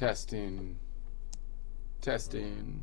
Testing. Testing.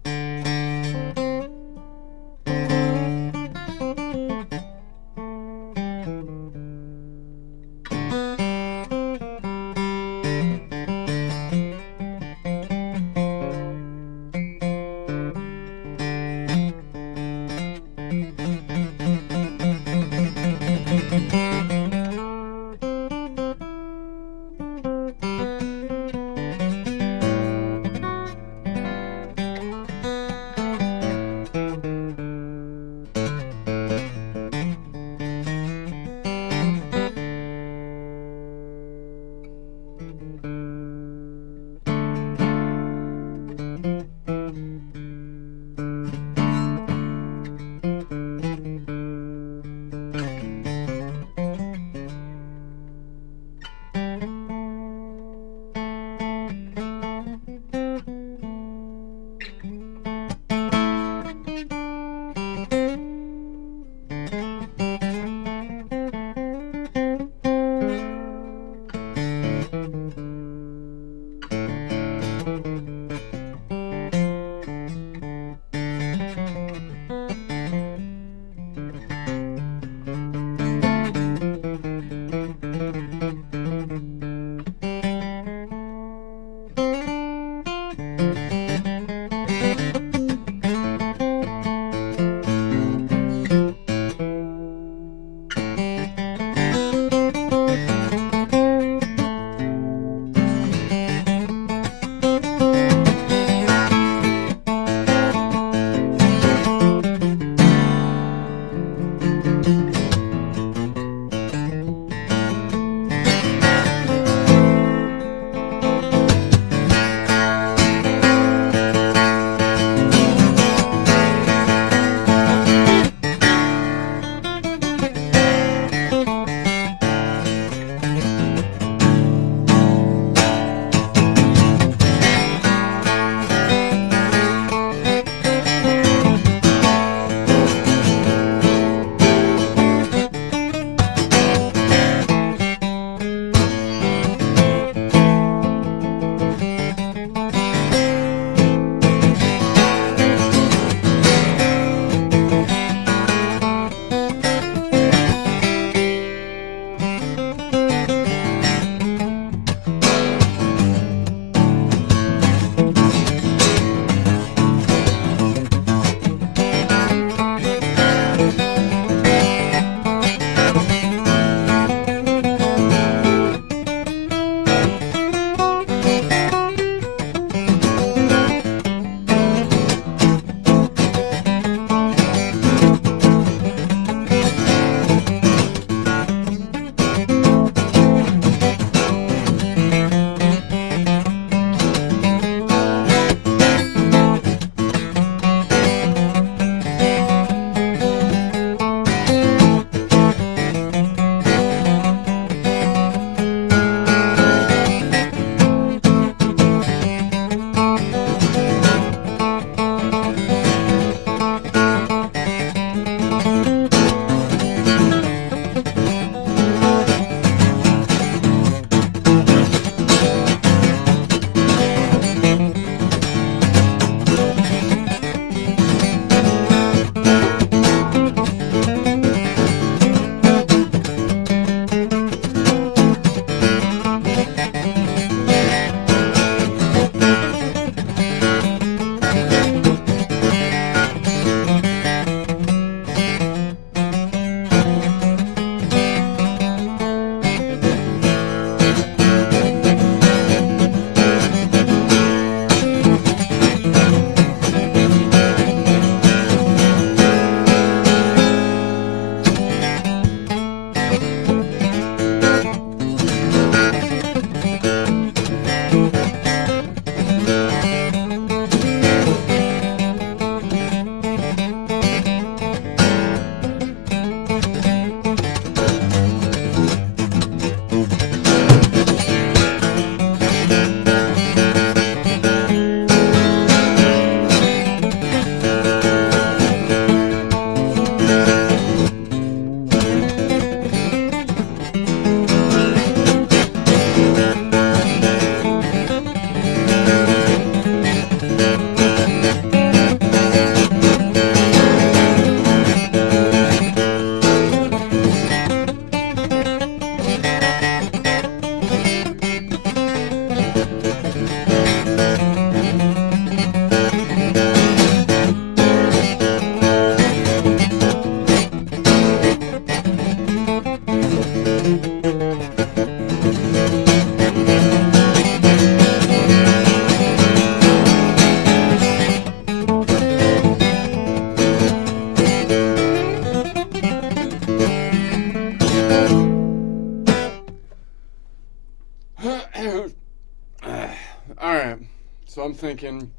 All right. So I'm thinking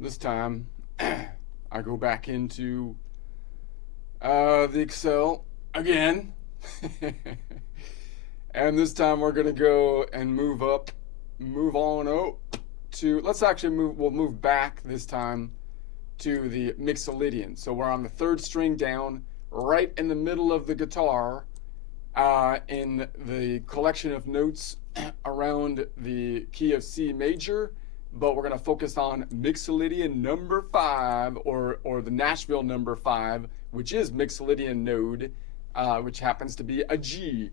this time I go back into the Excel again. And this time we're going to go and move on up to, let's actually we'll move back this time to the Mixolydian. So we're on the third string down, right in the middle of the guitar, in the collection of notes around the key of C major, but we're going to focus on Mixolydian number 5, or the Nashville number 5, which is Mixolydian node, which happens to be a G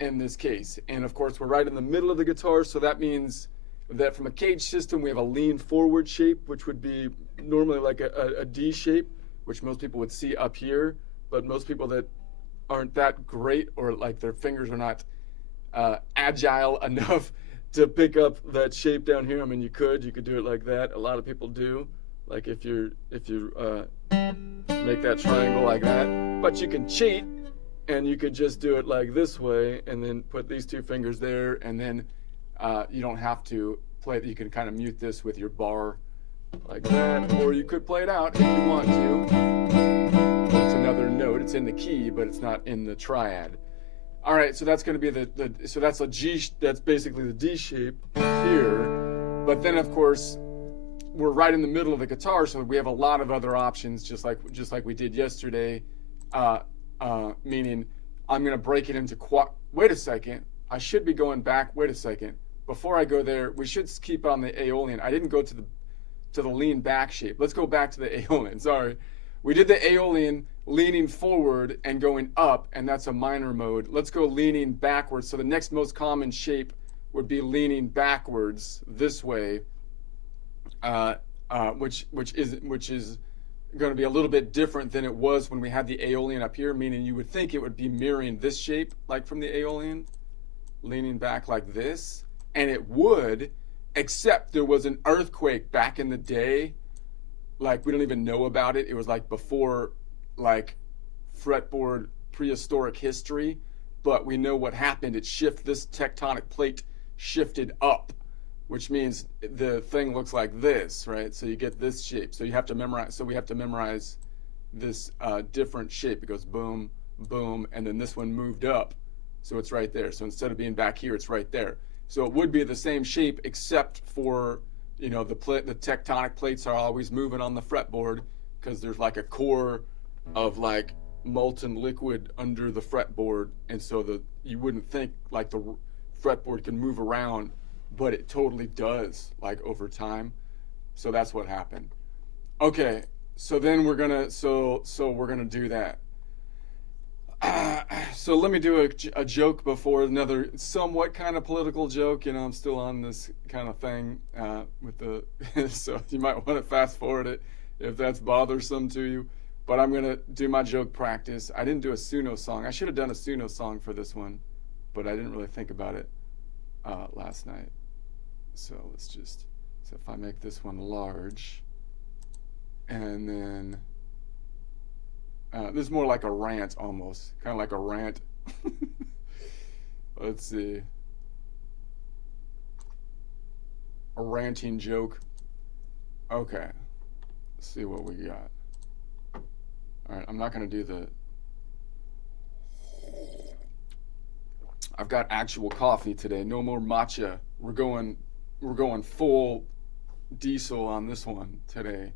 in this case. And of course, we're right in the middle of the guitar, so that means that from a cage system, we have a lean forward shape, which would be normally like a D shape, which most people would see up here, but most people that aren't that great, or like their fingers are not agile enough to pick up that shape down here. I mean, you could do it like that. A lot of people do, like if you make that triangle like that, but you can cheat and you could just do it like this way and then put these two fingers there, and then you don't have to play it. You can kind of mute this with your bar like that, or you could play it out if you want to. It's another note. It's in the key, but it's not in the triad. All right, so that's going to be so that's a G. That's basically the D shape here. But then, of course, we're right in the middle of the guitar, so we have a lot of other options, just like we did yesterday. Meaning, I'm going to break it into Wait a second. I should be going back. Wait a second. Before I go there, we should keep on the Aeolian. I didn't go to the lean back shape. Let's go back to the Aeolian. Sorry. We did the Aeolian leaning forward and going up, and that's a minor mode. Let's go leaning backwards. So the next most common shape would be leaning backwards this way, which is going to be a little bit different than it was when we had the Aeolian up here, meaning you would think it would be mirroring this shape, like from the Aeolian, leaning back like this, and it would, except there was an earthquake back in the day. Like, we don't even know about it. It was like before, like, fretboard prehistoric history, but we know what happened. This tectonic plate shifted up, which means the thing looks like this, right? So you get this shape. So you have to memorize. So we have to memorize this different shape. It goes boom, boom, and then this one moved up, so it's right there. So instead of being back here, it's right there. So it would be the same shape, except for, the tectonic plates are always moving on the fretboard, because there's like a core of like molten liquid under the fretboard, and so you wouldn't think like the fretboard can move around, but it totally does, like, over time. So that's what happened. Okay, so then we're gonna we're gonna do that. So let me do a joke before, another somewhat kind of political joke. I'm still on this kind of thing with the so you might want to fast forward it if that's bothersome to you. But I'm gonna do my joke practice. I didn't do a Suno song. I should have done a Suno song for this one, but I didn't really think about it last night. So so if I make this one large, and then this is more like a rant, almost kind of like a rant. Let's see, a ranting joke. Okay, let's see what we got. All right, I'm not gonna do I've got actual coffee today. No more matcha. We're going full diesel on this one today,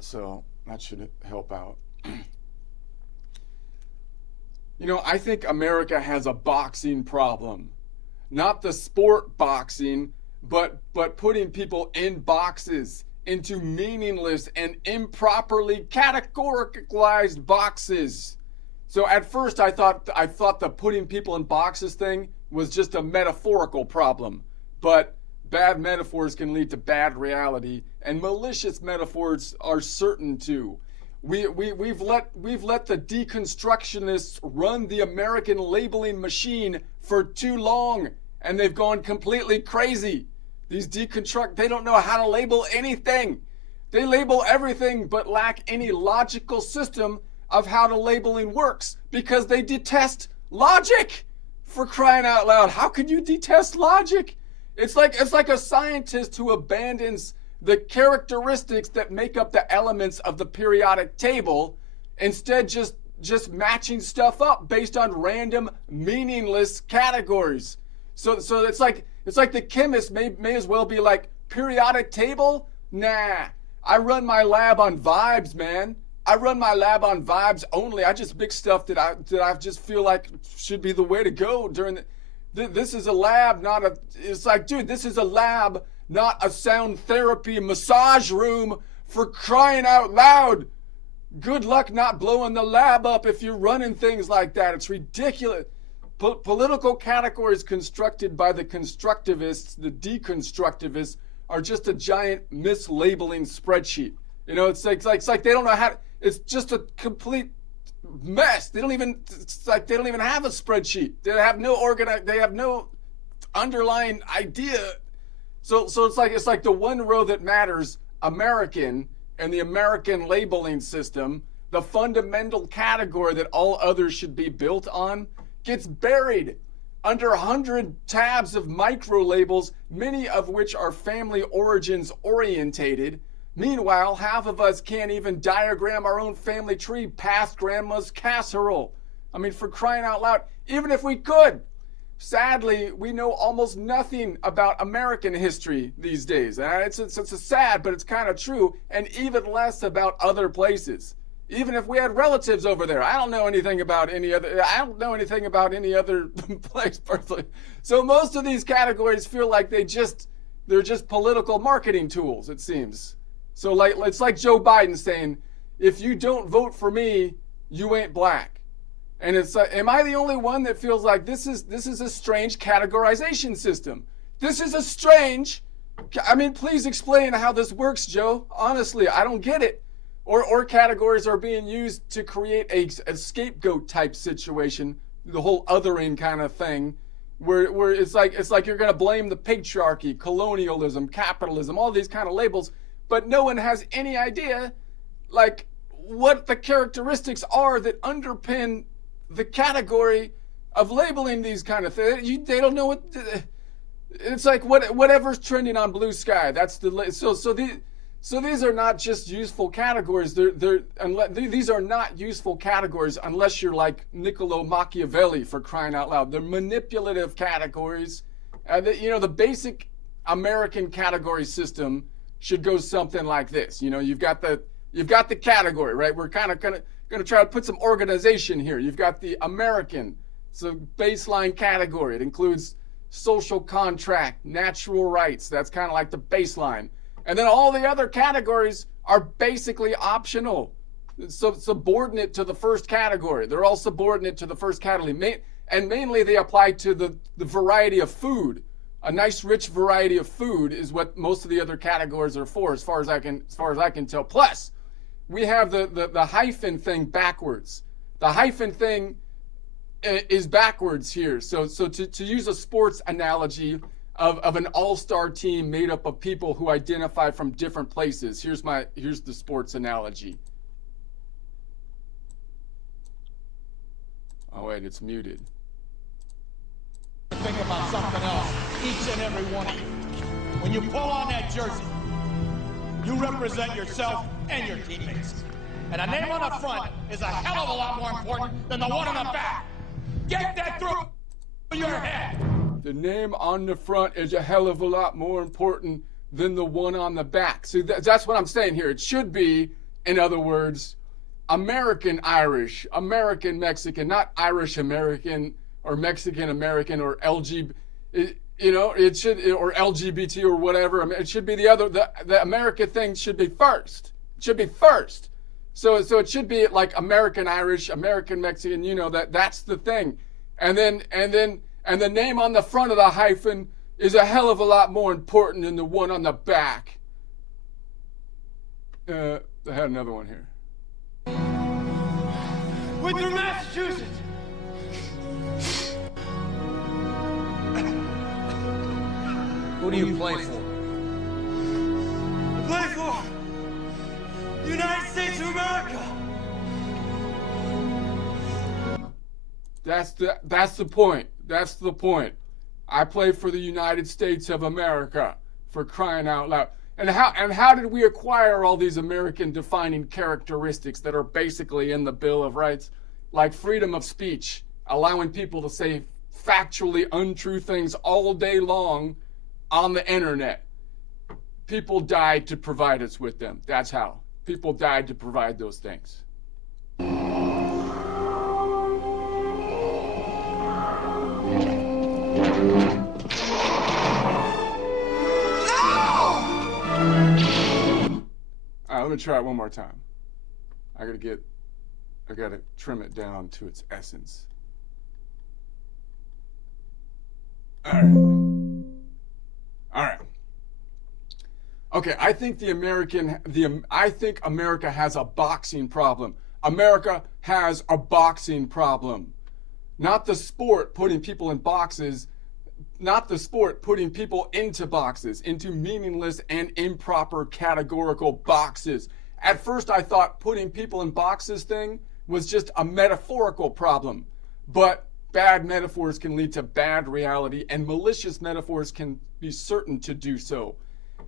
so that should help out. I think America has a boxing problem. Not the sport boxing, but putting people in boxes, into meaningless and improperly categoricalized boxes. So at first I thought the putting people in boxes thing was just a metaphorical problem, but bad metaphors can lead to bad reality, and malicious metaphors are certain to. We've let the deconstructionists run the American labeling machine for too long, and they've gone completely crazy. These they don't know how to label anything. They label everything but lack any logical system of how the labeling works, because they detest logic. For crying out loud, how could you detest logic? It's like a scientist who abandons the characteristics that make up the elements of the periodic table, instead just matching stuff up based on random meaningless categories. So it's like the chemist may as well be like, periodic table? Nah. I run my lab on vibes, man. I run my lab on vibes only. I just mix stuff that I just feel like should be the way to go during the this is a lab, not a. It's like, dude, this is a lab, not a sound therapy massage room, for crying out loud. Good luck not blowing the lab up if you're running things like that. It's ridiculous. Political categories constructed by the constructivists, the deconstructivists, are just a giant mislabeling spreadsheet. You know, it's like they don't know how. It's just a complete mess. They don't even. It's like they don't even have a spreadsheet. They have no They have no underlying idea. So it's like the one row that matters, American, and the American labeling system, the fundamental category that all others should be built on, gets buried under 100 tabs of micro labels, many of which are family origins orientated. Meanwhile, half of us can't even diagram our own family tree past grandma's casserole. I mean, for crying out loud, even if we could. Sadly, we know almost nothing about American history these days. It's sad, but it's kind of true, and even less about other places. Even if we had relatives over there, I don't know anything about any other place personally. So most of these categories feel like they're just political marketing tools, it seems. So like it's like Joe Biden saying, if you don't vote for me, you ain't black. And it's am I the only one that feels like this is a strange categorization system? This is a strange. I mean, please explain how this works, Joe. Honestly, I don't get it. Or categories are being used to create a scapegoat type situation, the whole othering kind of thing, where it's like you're going to blame the patriarchy, colonialism, capitalism, all these kind of labels, but no one has any idea like what the characteristics are that underpin the category of labeling these kind of things. They don't know what. It's like whatever's trending on Blue Sky. That's the So these are not just useful categories. These are not useful categories unless you're like Niccolo Machiavelli, for crying out loud. They're manipulative categories. The basic American category system should go something like this. You know, you've got the category, right? We're kind of going to try to put some organization here. You've got the American, so baseline category. It includes social contract, natural rights. That's kind of like the baseline. And then all the other categories are basically optional, subordinate to the first category. They're all subordinate to the first category. And mainly they apply to the variety of food. A nice rich variety of food is what most of the other categories are for, as far as I can tell. Plus, we have the hyphen thing backwards. The hyphen thing is backwards here. So to use a sports analogy, of an all-star team made up of people who identify from different places. Here's the sports analogy. Oh wait, it's muted. Think about something else, each and every one of you. When you pull on that jersey, you represent yourself and your teammates. And a name on the front is a hell of a lot more important than the one on the back. Get that through your head. The name on the front is a hell of a lot more important than the one on the back. So that's what I'm saying here. It should be, in other words, American Irish, American Mexican, not Irish American or Mexican American or LGBT. It should, or LGBT or whatever. I mean, it should be the America thing should be first. It should be first. So it should be like American Irish, American Mexican. That's the thing, and the name on the front of the hyphen is a hell of a lot more important than the one on the back. I had another one here. Windsor, Massachusetts. Who do you play for? I play for the United States of America. That's the point. That's the point. I play for the United States of America, for crying out loud. And how did we acquire all these American defining characteristics that are basically in the Bill of Rights? Like freedom of speech, allowing people to say factually untrue things all day long on the internet. People died to provide us with them. That's how. People died to provide those things. All right, let me try it one more time. I gotta trim it down to its essence. All right. Okay, I think I think America has a boxing problem. America has a boxing problem. Not the sport putting people in boxes, not the sport putting people into boxes, into meaningless and improper categorical boxes. At first I thought putting people in boxes thing was just a metaphorical problem, but bad metaphors can lead to bad reality, and malicious metaphors can be certain to do so.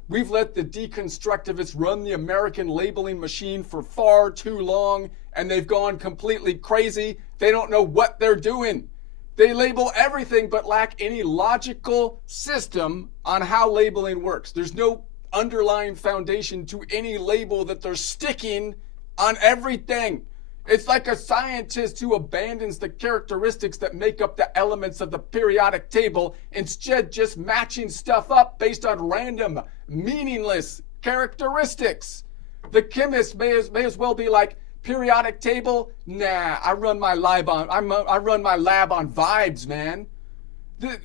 We've let the deconstructivists run the American labeling machine for far too long, and they've gone completely crazy. They don't know what they're doing. They label everything but lack any logical system on how labeling works. There's no underlying foundation to any label that they're sticking on everything. It's like a scientist who abandons the characteristics that make up the elements of the periodic table, instead just matching stuff up based on random, meaningless characteristics. The chemist may as well be like, periodic table? Nah, I run my lab on vibes, man.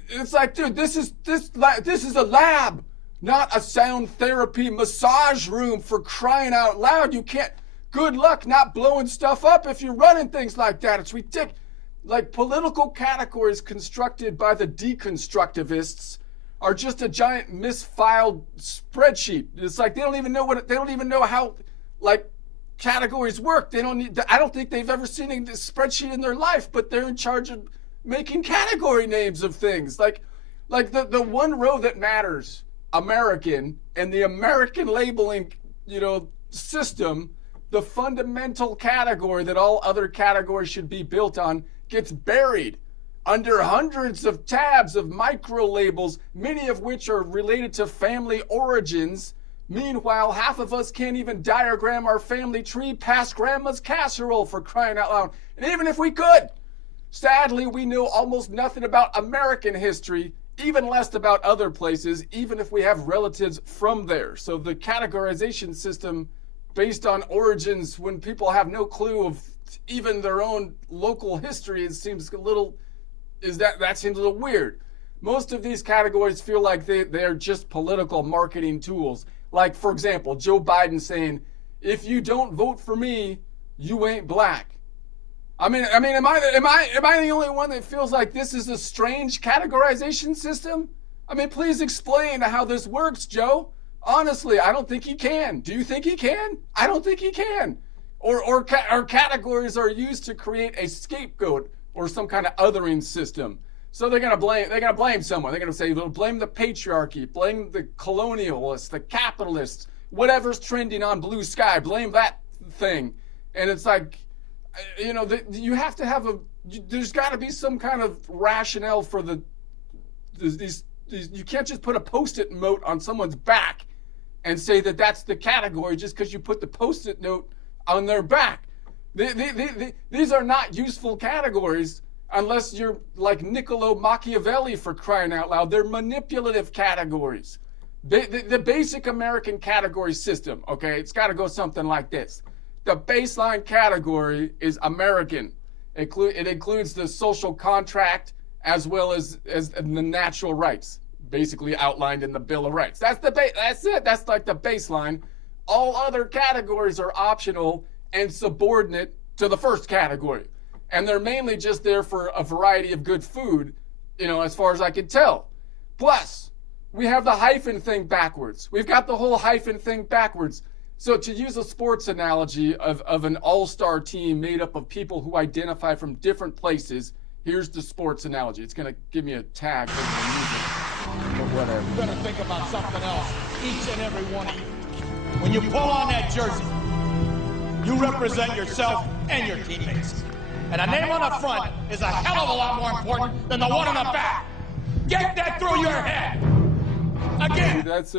It's like, dude, this is a lab, not a sound therapy massage room, for crying out loud. You can't. Good luck not blowing stuff up if you're running things like that. It's ridiculous. Like, political categories constructed by the deconstructivists are just a giant misfiled spreadsheet. It's like they don't even know how like categories work. I don't think they've ever seen a spreadsheet in their life, but they're in charge of making category names of things. Like the one row that matters, American, and the American labeling, system, the fundamental category that all other categories should be built on, gets buried under hundreds of tabs of micro labels, many of which are related to family origins. Meanwhile, half of us can't even diagram our family tree past grandma's casserole, for crying out loud. And even if we could, sadly, we know almost nothing about American history, even less about other places, even if we have relatives from there. So the categorization system based on origins, when people have no clue of even their own local history, that seems a little weird. Most of these categories feel like they're just political marketing tools. Like, for example, Joe Biden saying, if you don't vote for me, you ain't black. I mean, am I the only one that feels like this is a strange categorization system? I mean, please explain how this works, Joe. Honestly, I don't think he can. Do you think he can? I don't think he can. Or categories are used to create a scapegoat or some kind of othering system. So they're gonna blame someone. They're gonna say, well, blame the patriarchy, blame the colonialists, the capitalists, whatever's trending on Blue Sky, blame that thing. And it's like, you have to have there's got to be some kind of rationale for these. You can't just put a Post-it note on someone's back and say that that's the category just because you put the Post-it note on their back. These are not useful categories unless you're like Niccolo Machiavelli, for crying out loud. They're manipulative categories. The basic American category system, okay, it's got to go something like this. The baseline category is American. It includes the social contract as well as the natural rights, basically outlined in the Bill of Rights. That's it. That's like the baseline. All other categories are optional and subordinate to the first category. And they're mainly just there for a variety of good food, as far as I can tell. Plus, we have the hyphen thing backwards. We've got the whole hyphen thing backwards. So to use a sports analogy of an all-star team made up of people who identify from different places, Here's the sports analogy. It's going to give me a tag for the music, but whatever. You better think about something else, each and every one of you. When you pull on that jersey, you represent yourself and your teammates. And a name on the front is a hell of a lot more important than the one on the back. Get that through your head. Again. That's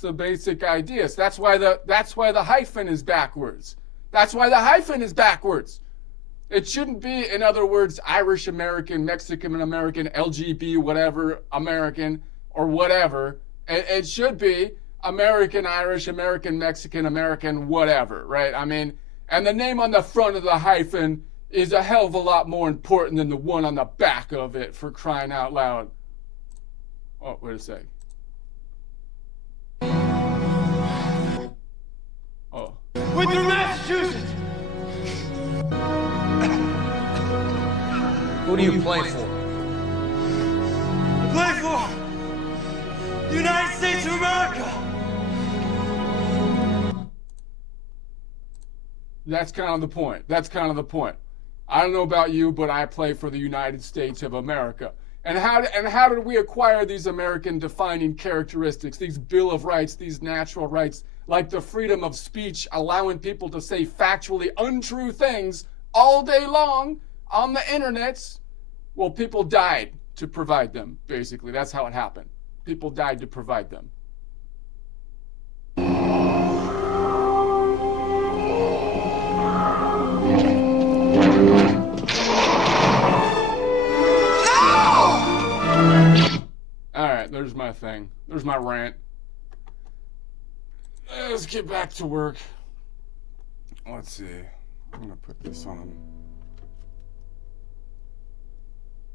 the basic idea. So that's why the hyphen is backwards. That's why the hyphen is backwards. It shouldn't be, in other words, Irish American, Mexican American, LGB, whatever, American, or whatever. It should be American, Irish, American, Mexican, American, whatever, right? I mean, and the name on the front of the hyphen is a hell of a lot more important than the one on the back of it, for crying out loud. Oh, wait a sec. Oh. With your Massachusetts! Who do you play for? Play for the United States of America! That's kind of the point. That's kind of the point. I don't know about you, but I play for the United States of America. And how did we acquire these American defining characteristics, these Bill of Rights, these natural rights, like the freedom of speech, allowing people to say factually untrue things all day long on the internets? Well, people died to provide them, basically. That's how it happened. People died to provide them. All right, there's my thing. There's my rant. Let's get back to work. Let's see. I'm going to put this on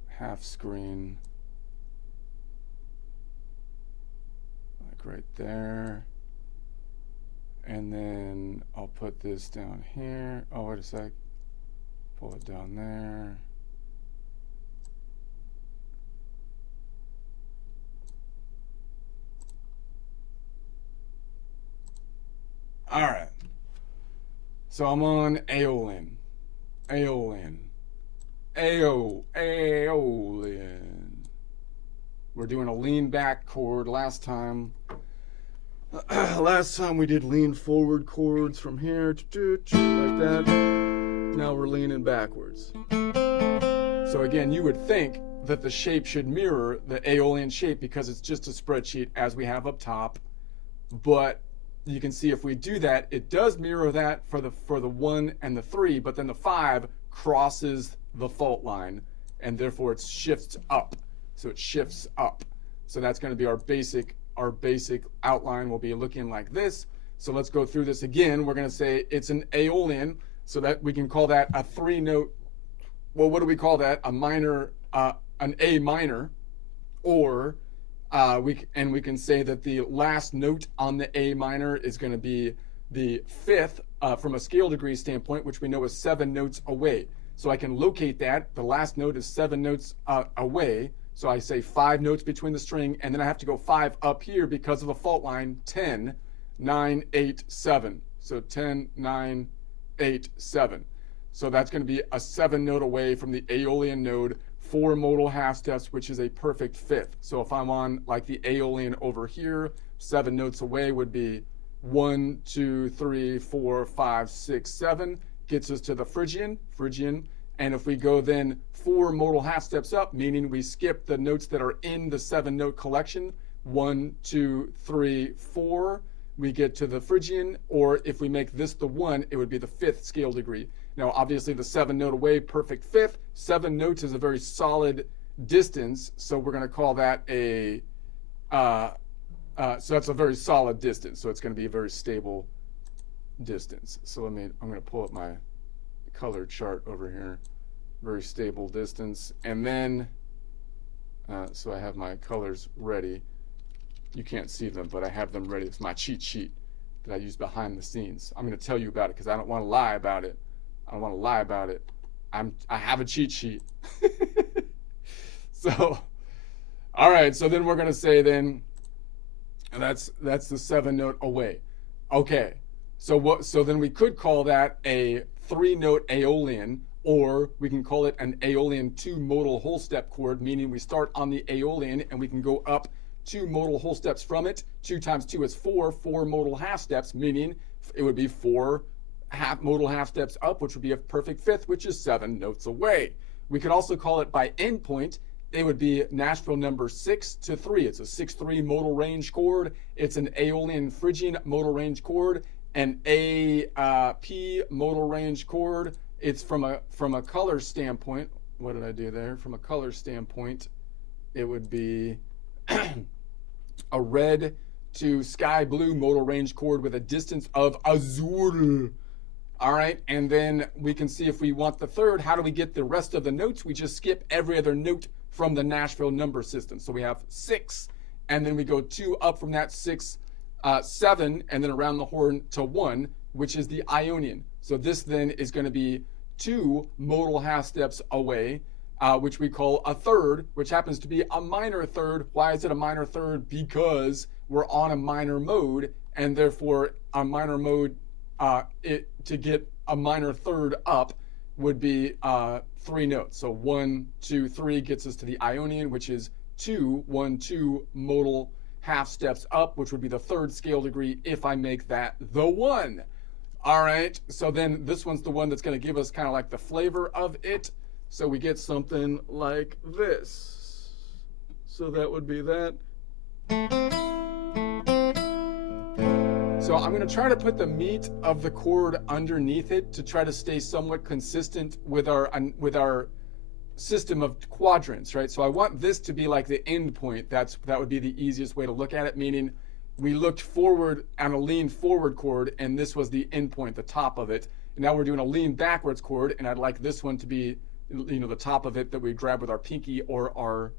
half screen. Like right there. And then I'll put this down here. Oh, wait a sec. Pull it down there. All right. So I'm on Aeolian. We're doing a lean back chord. Last time we did lean forward chords from here like that. Now we're leaning backwards. So again, you would think that the shape should mirror the Aeolian shape because it's just a spreadsheet as we have up top. But you can see if we do that, it does mirror that for the 1 and the 3, but then the 5 crosses the fault line, and therefore it shifts up. So it shifts up. So that's going to be our basic outline will be looking like this. So let's go through this again. We're going to say it's an Aeolian, so that we can call that a 3-note. Well, what do we call that? A minor, an A minor, or we can say that the last note on the A minor is going to be the 5th from a scale degree standpoint, which we know is 7 notes away. So I can locate that. The last note is 7 notes away. So I say 5 notes between the string, and then I have to go 5 up here because of the fault line, 10, 9, 8, 7. So 10, 9, 8, 7. So that's going to be a 7-note away from the Aeolian node, 4 modal half steps, which is a perfect 5th. So if I'm on like the Aeolian over here, 7 notes away would be 1, 2, 3, 4, 5, 6, 7. Gets us to the Phrygian. And if we go then 4 modal half steps up, meaning we skip the notes that are in the 7-note collection, 1, 2, 3, 4, we get to the Phrygian. Or if we make this the 1, it would be the 5th scale degree. Now, obviously, the 7-note away, perfect 5th. 7 notes is a very solid distance, so we're going to call that a, so that's a very solid distance. So it's going to be a very stable distance. So I'm going to pull up my color chart over here. Very stable distance. And then, so I have my colors ready. You can't see them, but I have them ready. It's my cheat sheet that I use behind the scenes. I'm going to tell you about it because I don't want to lie about it. I have a cheat sheet. So, all right. So then we're going to say then, and that's the 7-note away. Okay. So then we could call that a 3-note Aeolian, or we can call it an Aeolian 2-modal whole step chord, meaning we start on the Aeolian and we can go up 2 modal whole steps from it. 2 times 2 is 4 modal half steps, meaning it would be 4 modal half steps up, which would be a perfect fifth, which is 7 notes away. We could also call it by endpoint. It would be Nashville number 6 to 3. It's a 6/3 modal range chord. It's an Aeolian Phrygian modal range chord, an A-P modal range chord. It's from a color standpoint. What did I do there? From a color standpoint, it would be a red to sky blue modal range chord with a distance of azur. All right, and then we can see if we want the third, how do we get the rest of the notes? We just skip every other note from the Nashville number system. So we have 6, and then we go 2 up from that 6, 7, and then around the horn to 1, which is the Ionian. So this then is going to be 2 modal half steps away, which we call a third, which happens to be a minor third. Why is it a minor third? Because we're on a minor mode, and therefore a minor mode, to get a minor third up would be 3 notes. So 1, 2, 3 gets us to the Ionian, which is 2, 1, 2 modal half steps up, which would be the third scale degree if I make that the 1. All right, so then this one's the one that's going to give us kind of like the flavor of it. So we get something like this. So that would be that. So I'm going to try to put the meat of the chord underneath it to try to stay somewhat consistent with our system of quadrants, right? So I want this to be like the end point. That would be the easiest way to look at it, meaning we looked forward on a lean forward chord, and this was the end point, the top of it. And now we're doing a lean backwards chord, and I'd like this one to be, the top of it that we grab with our pinky or our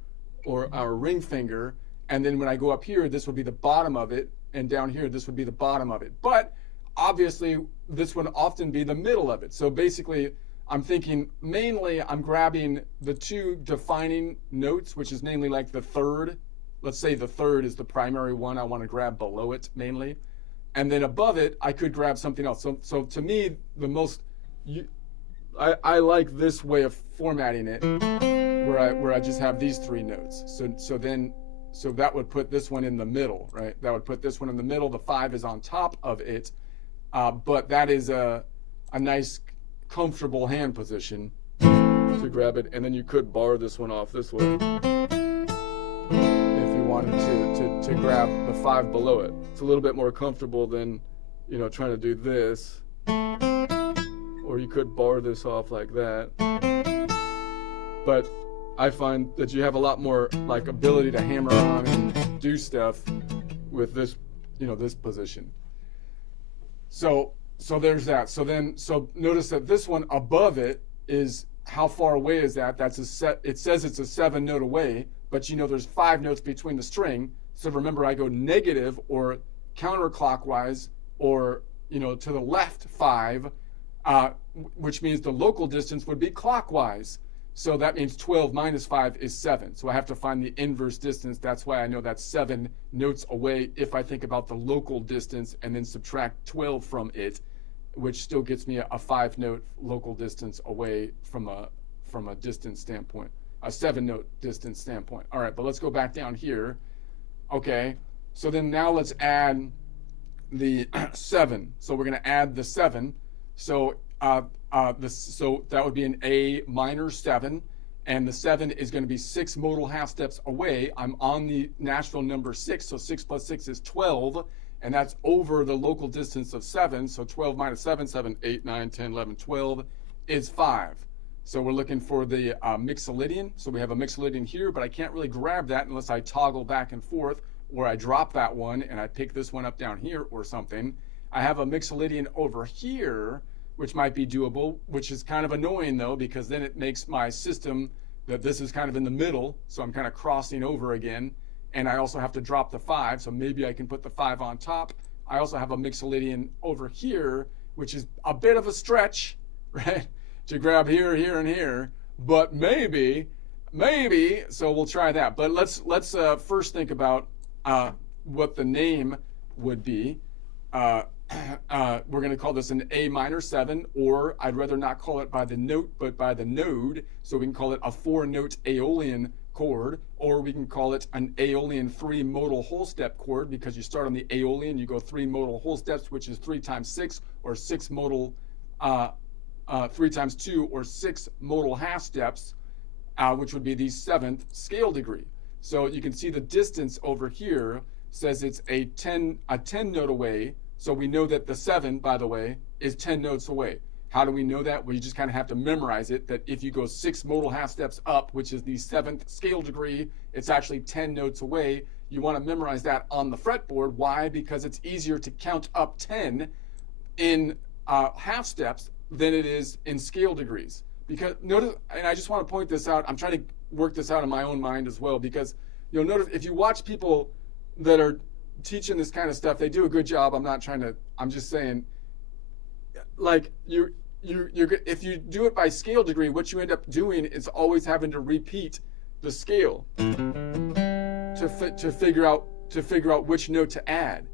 ring finger. And then when I go up here, this would be the bottom of it, and down here, this would be the bottom of it. But obviously, this would often be the middle of it. So basically, I'm thinking mainly I'm grabbing the 2 defining notes, which is namely like the third. Let's say the third is the primary one I want to grab below it mainly. And then above it, I could grab something else. So to me, I like this way of formatting it, where I just have these 3 notes. So that would put this one in the middle, right? That would put this one in the middle. The 5 is on top of it, but that is a nice, comfortable hand position to grab it. And then you could bar this one off this way if you wanted to grab the 5 below it. It's a little bit more comfortable than, trying to do this. Or you could bar this off like that. But I find that you have a lot more like ability to hammer on and do stuff with this, this position. So there's that. So notice that this one above it is, how far away is that? It says it's a 7 note away, but there's 5 notes between the string. So remember, I go negative or counterclockwise or, to the left 5, which means the local distance would be clockwise. So that means 12 minus 5 is 7. So I have to find the inverse distance. That's why I know that's 7 notes away if I think about the local distance and then subtract 12 from it, which still gets me a 5-note local distance away from a distance standpoint, a 7-note distance standpoint. All right, but let's go back down here. Okay, so then now let's add the 7. So we're going to add the 7. So so that would be an A minor 7, and the 7 is going to be 6 modal half steps away. I'm on the Nashville number 6, so 6 plus 6 is 12, and that's over the local distance of 7. So 12 minus 7, 7, 8, 9, 10, 11, 12 is 5. So we're looking for the mixolydian. So we have a mixolydian here, but I can't really grab that unless I toggle back and forth, or I drop that one and I pick this one up down here or something. I have a mixolydian over here, which might be doable, which is kind of annoying though, because then it makes my system that this is kind of in the middle, so I'm kind of crossing over again, and I also have to drop the 5, so maybe I can put the 5 on top. I also have a mixolydian over here, which is a bit of a stretch, right, to grab here, here, and here, but maybe, so we'll try that. But let's first think about what the name would be. we're going to call this an A minor 7, or I'd rather not call it by the note, but by the node. So we can call it a 4-note Aeolian chord, or we can call it an Aeolian 3 modal whole step chord, because you start on the Aeolian, you go 3 modal whole steps, which is 3 times 6, or 6 modal, 3 times 2, or 6 modal half steps, which would be the 7th scale degree. So you can see the distance over here says it's a 10 note away. So we know that the 7, by the way, is 10 notes away. How do we know that? Well, you just kind of have to memorize it, that if you go 6 modal half steps up, which is the 7th scale degree, it's actually 10 notes away. You want to memorize that on the fretboard. Why? Because it's easier to count up 10 in half steps than it is in scale degrees. Because notice, and I just want to point this out, I'm trying to work this out in my own mind as well, because you'll notice if you watch people that are teaching this kind of stuff, they do a good job. I'm just saying, like, if you do it by scale degree, what you end up doing is always having to repeat the scale to figure out which note to add.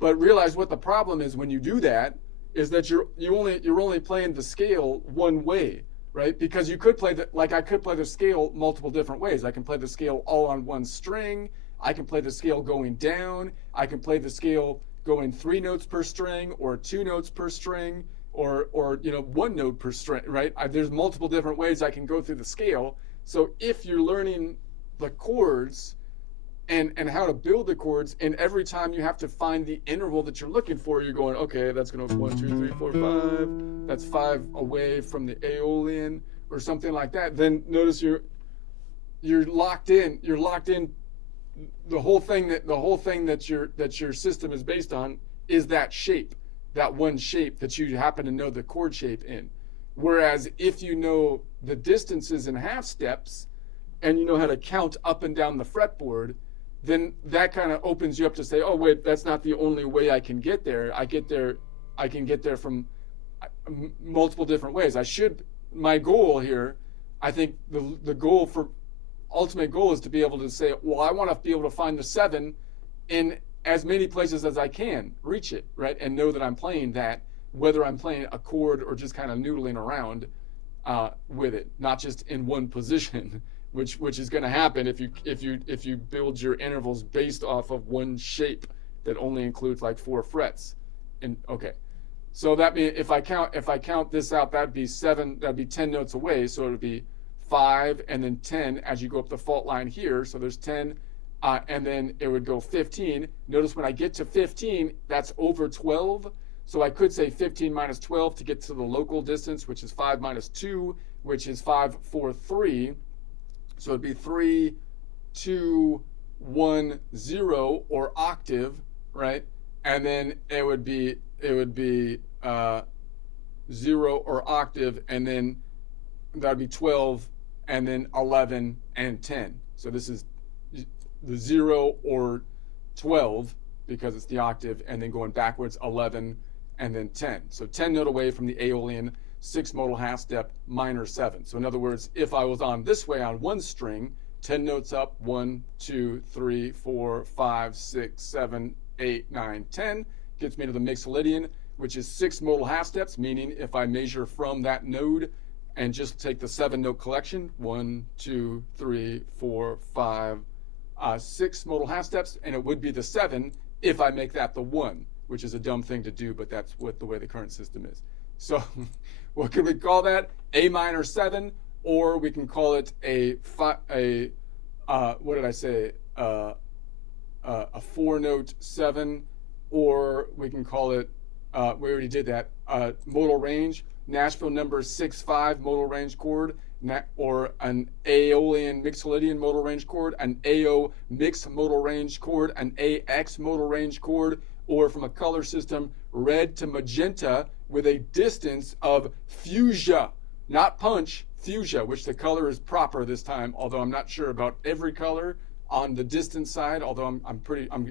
But realize what the problem is when you do that is that you're only playing the scale one way, right? Because you could play I could play the scale multiple different ways. I can play the scale all on one string. I can play the scale going down. I can play the scale going 3 notes per string, or 2 notes per string, or 1 note per string, right? There's multiple different ways I can go through the scale. So if you're learning the chords and how to build the chords, and every time you have to find the interval that you're looking for, you're going, okay, that's going to 1, 2, 3, 4, 5. That's 5 away from the Aeolian, or something like that. Then notice you're locked in. You're locked in. The whole thing that your system is based on is that shape, that one shape that you happen to know the chord shape in. Whereas if you know the distances in half steps and you know how to count up and down the fretboard, then that kind of opens you up to say, oh wait, that's not the only way I can get there. I can get there from multiple different ways. My goal here, I think the goal for ultimate goal is to be able to say, well, I want to be able to find the 7 in as many places as I can, reach it, right? And know that I'm playing that, whether I'm playing a chord or just kind of noodling around with it, not just in one position, which is going to happen if you build your intervals based off of one shape that only includes like 4 frets. And okay, so that means if I count this out, that'd be 10 notes away. So it would be 5 and then 10 as you go up the fault line here. So there's 10, and then it would go 15. Notice when I get to 15, that's over 12. So I could say 15 minus 12 to get to the local distance, which is 5 minus 2, which is 5, 4, 3. So it'd be 3, 2, 1, 0, or octave, right? And then it would be 0 or octave, and then that'd be 12, and then 11 and 10. So this is the 0 or 12 because it's the octave, and then going backwards 11 and then 10. So 10 note away from the Aeolian, 6 modal half step, minor 7. So in other words, if I was on this way on one string, 10 notes up, 1, 2, 3, 4, 5, 6, 7, 8, 9, 10, gets me to the Mixolydian, which is 6 modal half steps, meaning if I measure from that node and just take the 7 note collection, 1, 2, 3, 4, 5, 6 modal half steps, and it would be the 7 if I make that the 1, which is a dumb thing to do, but that's the way the current system is. So what can we call that? A minor 7, or we can call it a 4-note 7, or we can call it, we already did that, modal range, Nashville number 6-5 modal range chord, or an Aeolian Mixolydian modal range chord, an AO mixed modal range chord, an AX modal range chord, or from a color system, red to magenta with a distance of fuchsia, not punch, fuchsia, which the color is proper this time, although I'm not sure about every color on the distance side, although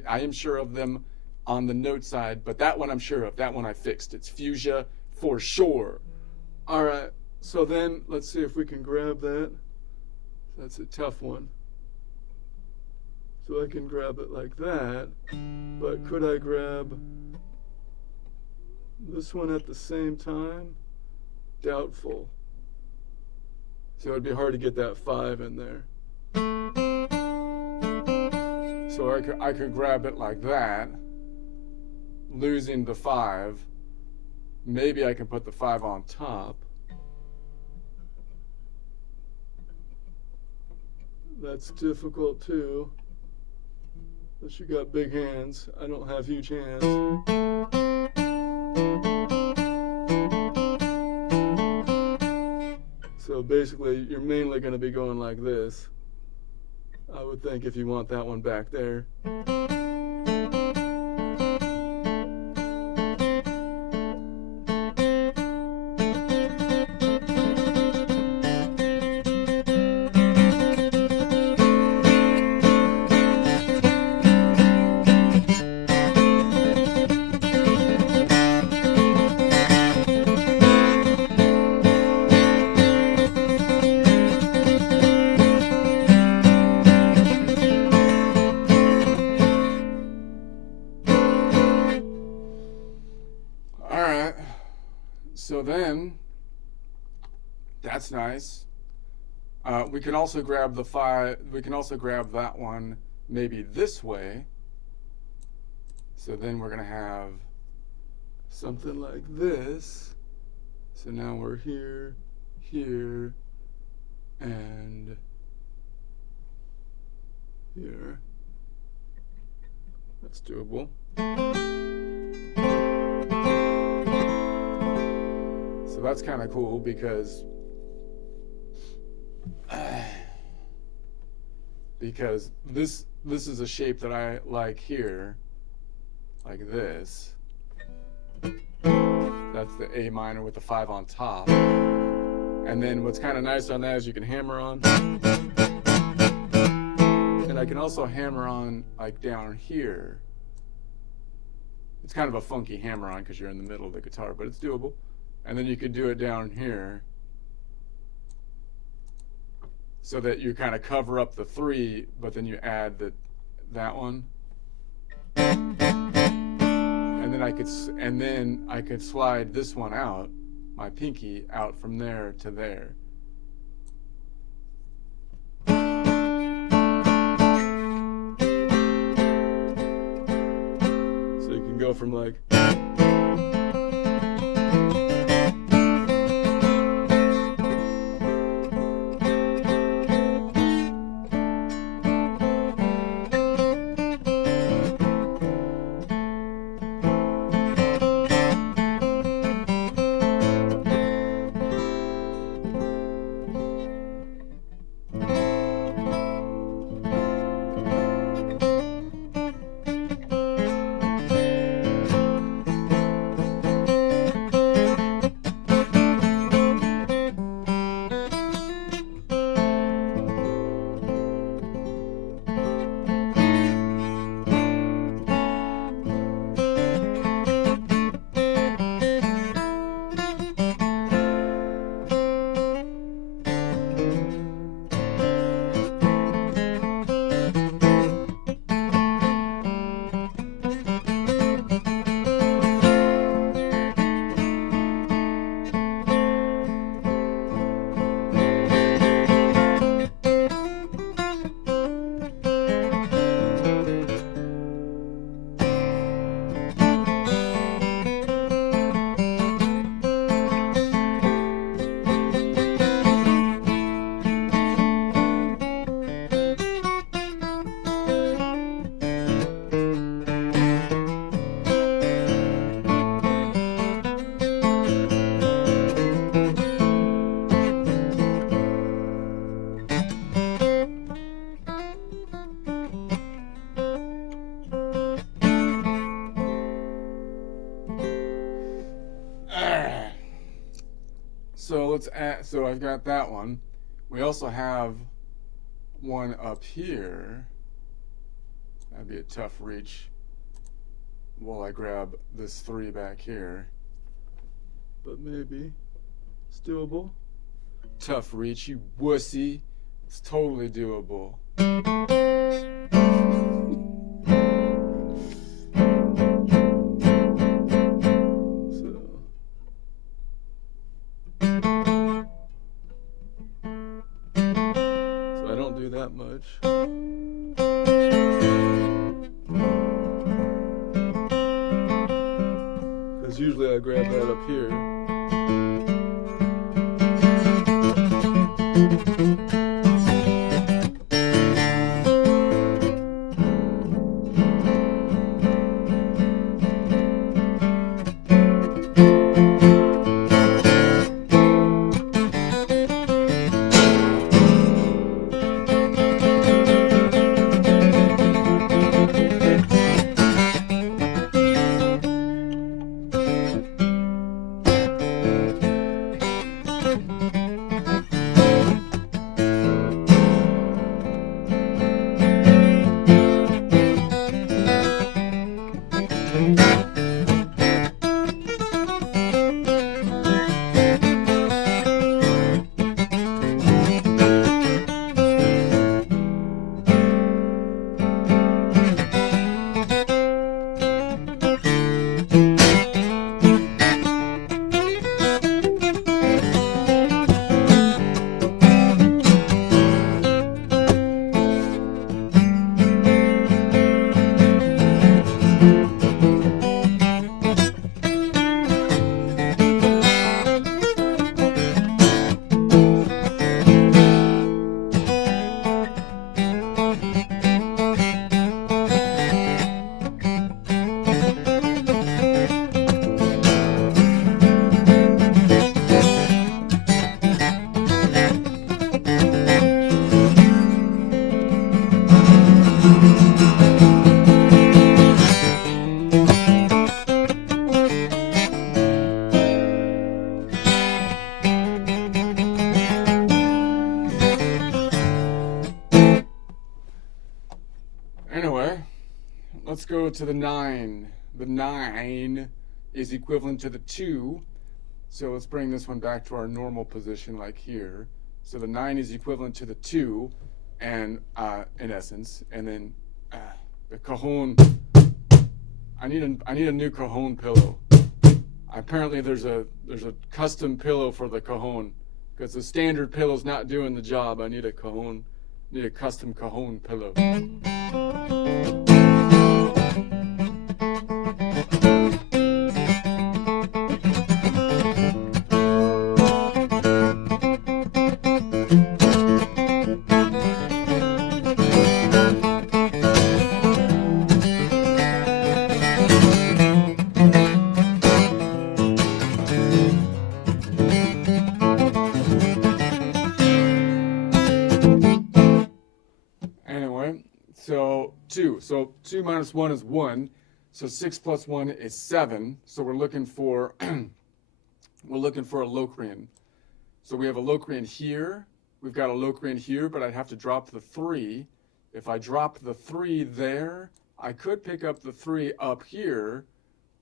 I am sure of them on the note side, but that one I'm sure of. That one I fixed. It's fuchsia for sure. All right, so then let's see if we can grab that. That's a tough one. So I can grab it like that, but could I grab this one at the same time? Doubtful. So it'd be hard to get that 5 in there. So I could grab it like that, losing the 5. Maybe I can put the 5 on top. That's difficult too. Unless you got big hands. I don't have huge hands. So basically, you're mainly going to be going like this. I would think if you want that one back there. So then, that's nice. We can also grab the 5, we can also grab that one maybe this way. So then we're gonna have something like this. So now we're here, here, and here. That's doable. So that's kind of cool because this is a shape that I like here, like this. That's the A minor with the 5 on top. And then what's kind of nice on that is you can hammer on. And I can also hammer on like down here. It's kind of a funky hammer on because you're in the middle of the guitar, but it's doable. And then you could do it down here so that you kind of cover up the 3, but then you add that one. And then I could slide this one out, my pinky out from there to there. So you can go from like so I've got that one. We also have one up here. That'd be a tough reach while I grab this 3 back here. But maybe it's doable. Tough reach, you wussy. It's totally doable. So much. Because usually I grab that up here. Anyway, let's go to the 9. The 9 is equivalent to the 2. So let's bring this one back to our normal position like here. So the 9 is equivalent to the 2, and in essence, and then the cajon. I need a new cajon pillow. Apparently there's a custom pillow for the cajon, because the standard pillow's not doing the job. I need a cajon, need a custom cajon pillow. Anyway, so 2. So 2 minus 1 is 1. So 6 plus 1 is 7. So we're looking for we're looking for a Locrian. So we have a Locrian here. We've got a Locrian here, but I'd have to drop the 3. If I drop the 3 there, I could pick up the 3 up here,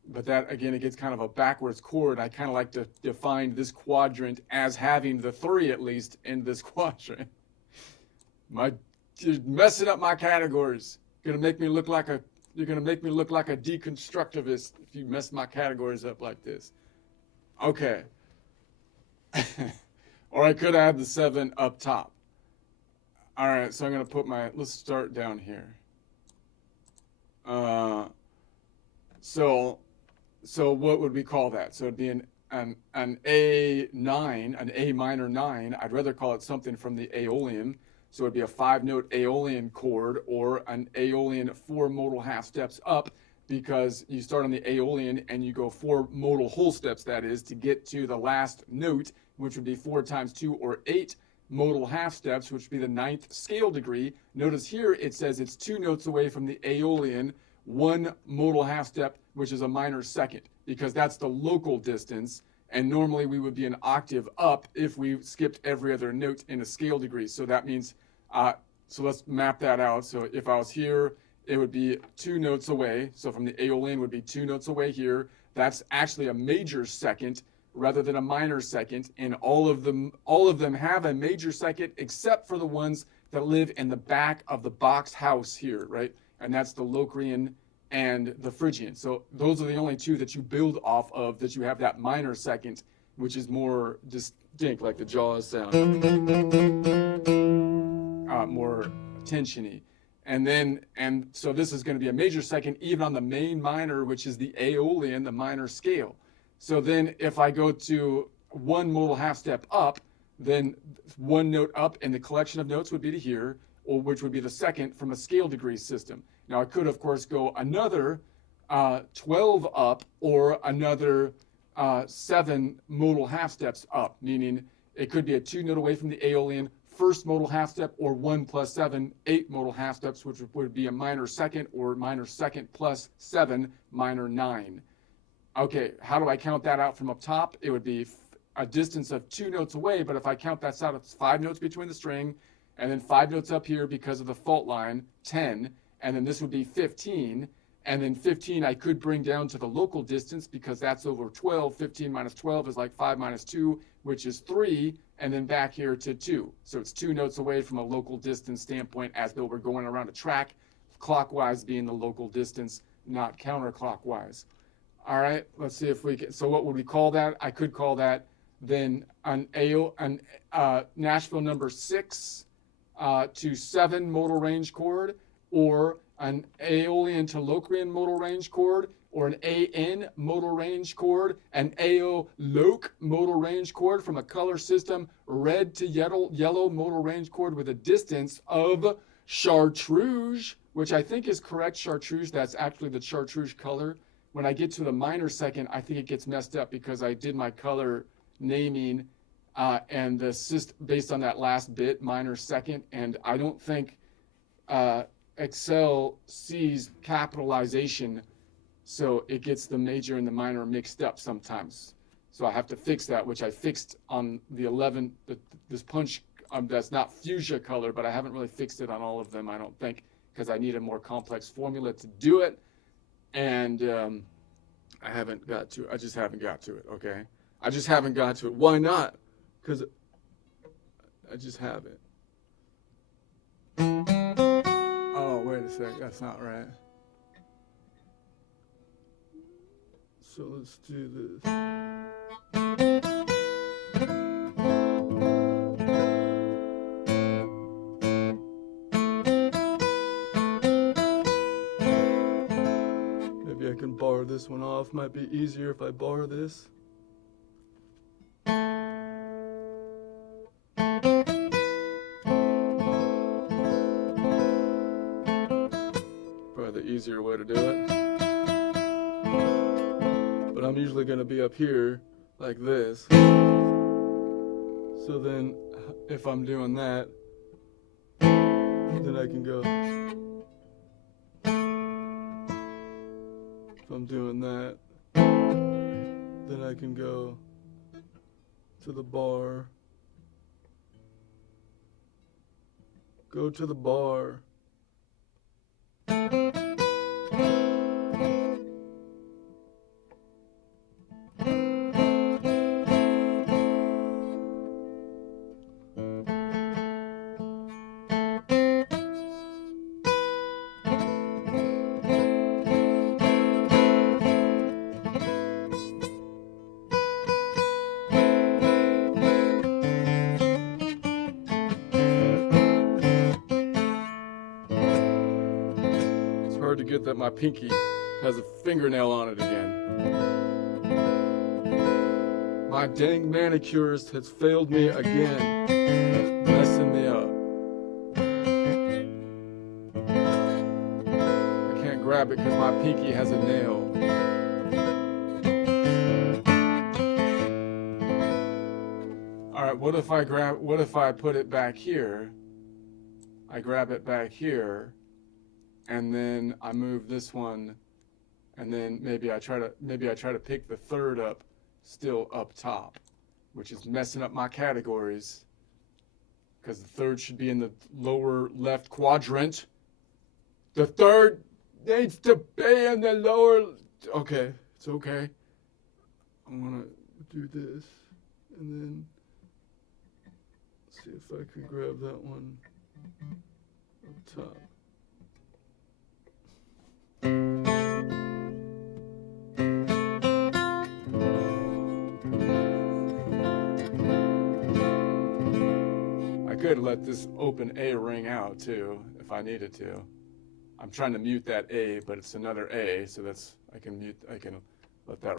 but that, again, it gets kind of a backwards chord. I kind of like to define this quadrant as having the 3 at least in this quadrant. You're messing up my categories. You're gonna make me look like a deconstructivist if you mess my categories up like this. Okay. Or I could have the 7 up top. All right, so I'm gonna put let's start down here. So what would we call that? So it'd be an A9, an A minor 9. I'd rather call it something from the Aeolian. So it'd be a 5-note Aeolian chord, or an Aeolian 4 modal half steps up, because you start on the Aeolian and you go 4 modal whole steps, that is, to get to the last note, which would be 4 times 2, or 8 modal half steps, which would be the 9th scale degree. Notice here it says it's 2 notes away from the Aeolian, 1 modal half step, which is a minor second, because that's the local distance. And normally we would be an octave up if we skipped every other note in a scale degree. So that means, so let's map that out. So if I was here, it would be 2 notes away. So from the Aeolian would be 2 notes away here. That's actually a major second rather than a minor second. And all of them have a major second, except for the ones that live in the back of the box house here, right? And that's the Locrian and the Phrygian. So those are the only 2 that you build off of, that you have that minor second, which is more distinct, like the Jaws sound. More tensiony. And so this is going to be a major second even on the main minor, which is the Aeolian, the minor scale. So then if I go to one modal half step up, then one note up in the collection of notes would be to here, or which would be the second from a scale degree system. Now I could, of course, go another 12 up or another 7 modal half steps up, meaning it could be a 2 note away from the Aeolian, first modal half step, or 1 plus 7, 8 modal half steps, which would be a minor second, or minor second plus 7, minor 9. Okay, how do I count that out from up top? It would be a distance of 2 notes away, but if I count that out, it's 5 notes between the string, and then 5 notes up here because of the fault line, 10, and then this would be 15, and then 15 I could bring down to the local distance because that's over 12. 15 minus 12 is like 5 minus 2, which is 3, and then back here to 2. So it's 2 notes away from a local distance standpoint, as though we're going around a track, clockwise being the local distance, not counterclockwise. All right, let's see if we can. So what would we call that? I could call that then an Nashville number 6 to 7 modal range chord, or an Aeolian to Locrian modal range chord, or an AN modal range chord, an AO Loc modal range chord from a color system, red to yellow modal range chord with a distance of chartreuse, which I think is correct, chartreuse. That's actually the chartreuse color. When I get to the minor second, I think it gets messed up because I did my color naming and the based on that last bit, minor second, and I don't think Excel sees capitalization, so it gets the major and the minor mixed up sometimes. So I have to fix that, which I fixed on the 11, this punch that's not fuchsia color, but I haven't really fixed it on all of them, I don't think, because I need a more complex formula to do it, and I just haven't got to it, okay? I just haven't got to it. Why not? Because I just haven't. Oh, wait a sec. That's not right. So let's do this. Maybe I can bar this one off. Might be easier if I bar this. Easier way to do it, but I'm usually going to be up here like this, so then if I'm doing that, then I can go, if I'm doing that, then I can go to the bar, go to the bar. To get that my pinky has a fingernail on it again. My dang manicurist has failed me again, messing me up. I can't grab it because my pinky has a nail. All right, what if I put it back here? I grab it back here, and then I move this one, and then maybe I try to pick the third up still up top, which is messing up my categories, because the third should be in the lower left quadrant. The third needs to be in the lower. Okay, it's okay. I'm gonna do this, and then see if I can grab that one up top. I could let this open A ring out too, if I needed to. I'm trying to mute that A, but it's another A, so I can let that